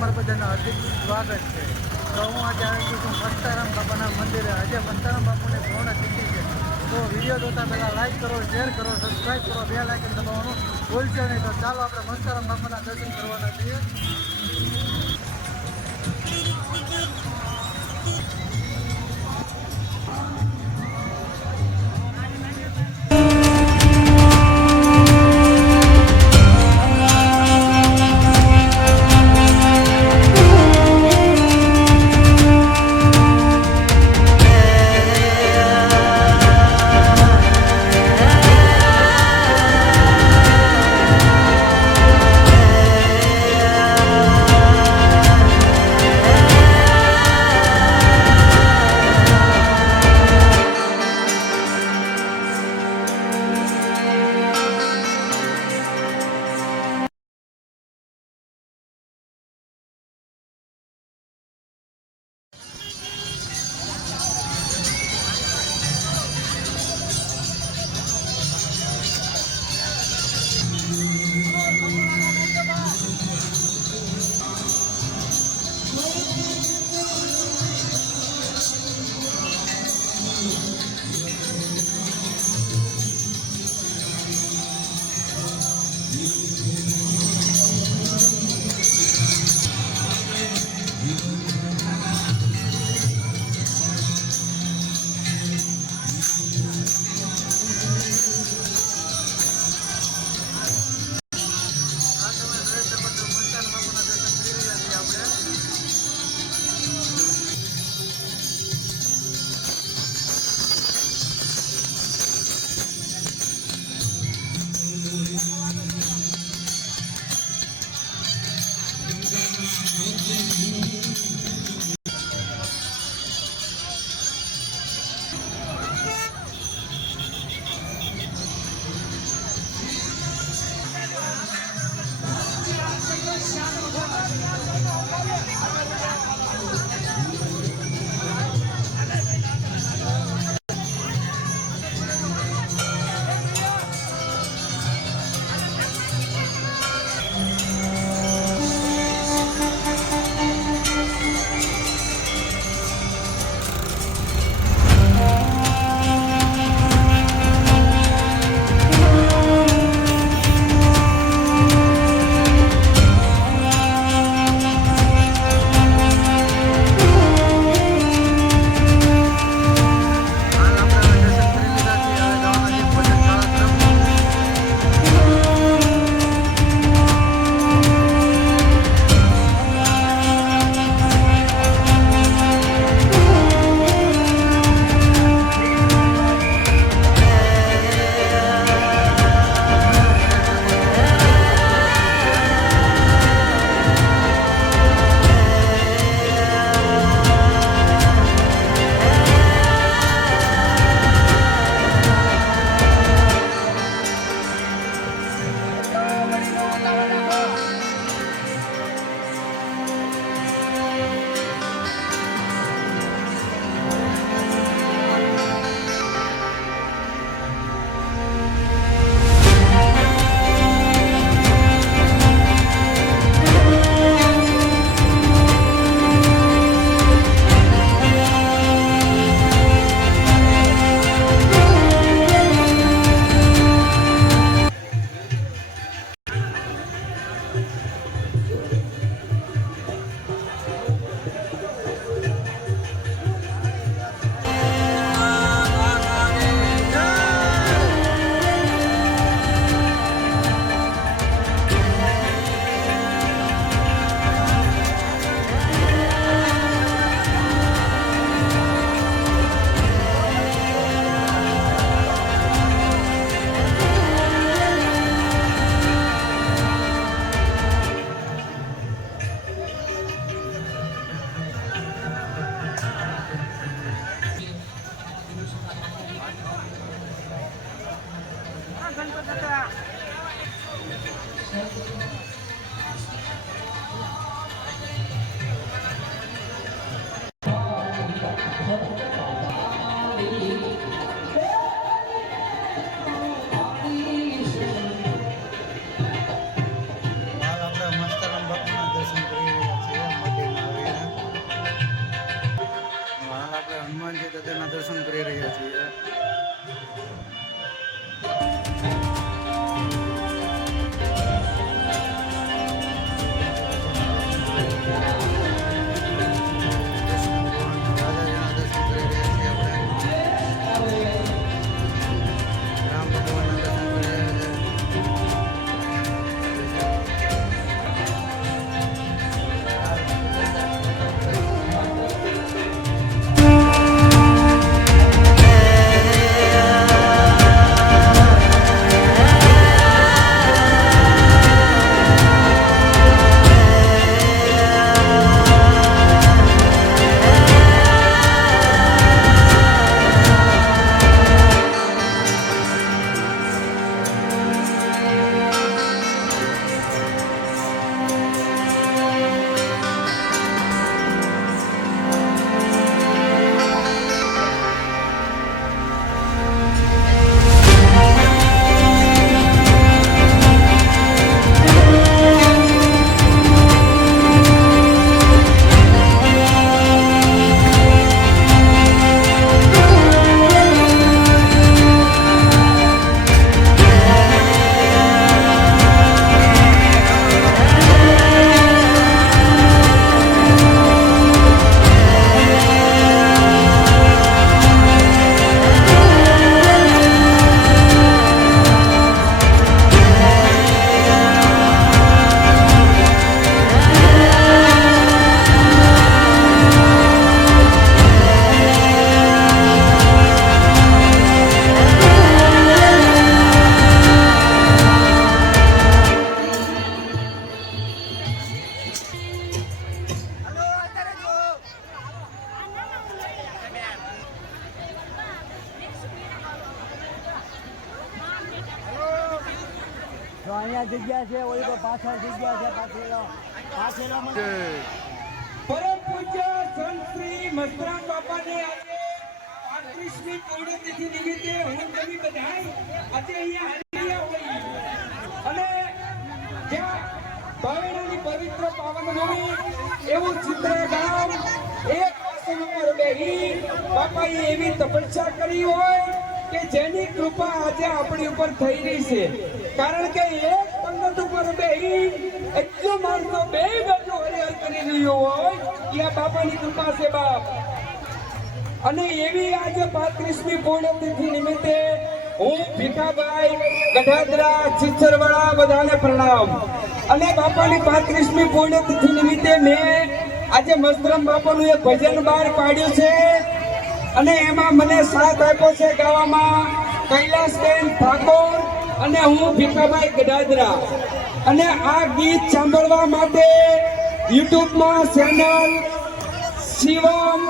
તમારા બધાનું હાર્દિક સ્વાગત છે. તો હું આજે આવી છું મસ્તારામ બાપાના મંદિરે. આજે મસ્તારામ બાપુની પૂર્ણ તિથિ છે. તો વિડીયો જોતા પહેલાં લાઈક કરો, શેર કરો, સબસ્ક્રાઈબ કરો, બે લાઇકન દબાવવાનું ભૂલશો નહીં. તો ચાલો આપણે મસ્તારામ બાપાના દર્શન કરવાના છીએ. હાલ આપણે મસ્તારામ બાપુના દર્શન કરી રહ્યા છીએ. છે તો તેના દર્શન કરી રહ્યા છીએ. તો અહીંયા જગ્યા છે, ઓલી તો પાછળ જગ્યા છે, પાછળ પરમ પૂજ્ય સંત શ્રી મસ્તરામ બાપાને આજે 35મી પુણ્યતિથિ નિમિત્તે હું તમે બધાય આજે અહીંયા હાજરી હોય અને જ્યાં બાવળાની પવિત્ર પાવન ભૂમિ એવું ચિત્ર ગામ એક આસન ઉપર બેહી બાપાએ એવી તપસ્યા કરી હોય કે જેની કૃપા આજે આપણી ઉપર થઈ રહી છે. કારણ કે એક પંગત ઉપર બેહી એટલો માણસો બે બાજુ હરિહર કરી રહ્યો હોય કે આ બાપાની કૃપા છે બાપ. અને એવી આજે 35મી પુણ્યતિથિ નિમિત્તે હું ભીખાભાઈ ગઢાદરા ચિચરવાળા બધાને પ્રણામ. અને બાપાની 35મી પુણ્યતિથિ નિમિત્તે મેં આજે મસ્તરામ બાપાનું એક ભજન બહાર પાડ્યું છે અને એમાં મને સાથ આપ્યો છે ગાવામાં કૈલાસબેન ઠાકોર અને હું ભીખાભાઈ ગઢાદરા. અને આ ગીત સાંભળવા માટે યુટ્યુબમાં ચેનલ શિવમ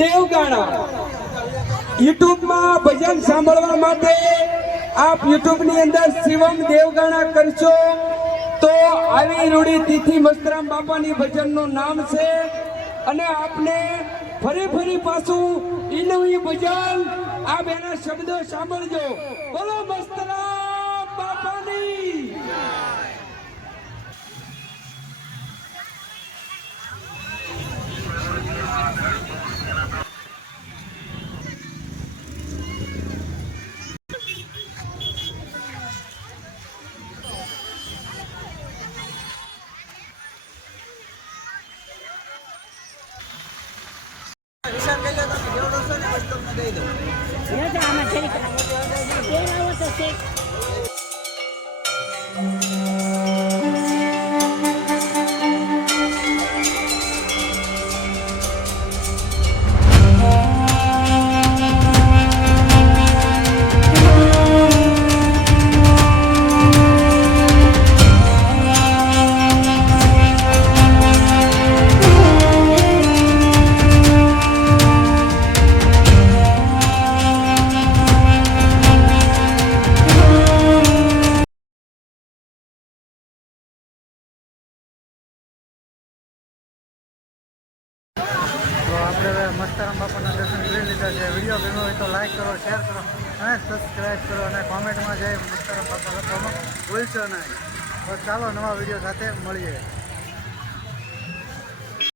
દેવગાણા, યુટ્યુબમાં ભજન સાંભળવા માટે આપ યુટ્યુબની અંદર શિવમ દેવગાણા કરશો તો આવી રૂડી તિથિ મસ્તરામ બાપાની ભજનનું નામ છે. અને આપને ફરી પાછું ઈનવી ભજન આ બેના શબ્દો સાંભળજો. બોલો મસ્તરામ બાપાની. મસ્તરામ બાપાના દર્શન કરી લીધા છે. વિડીયો ગમ્યો હોય તો લાઈક કરો, શેર કરો અને સબસ્ક્રાઈબ કરો અને કોમેન્ટમાં જઈ મસ્તરામ બાપા લખવામાં ભૂલશો નહીં. બસ ચાલો નવા વિડીયો સાથે મળીએ.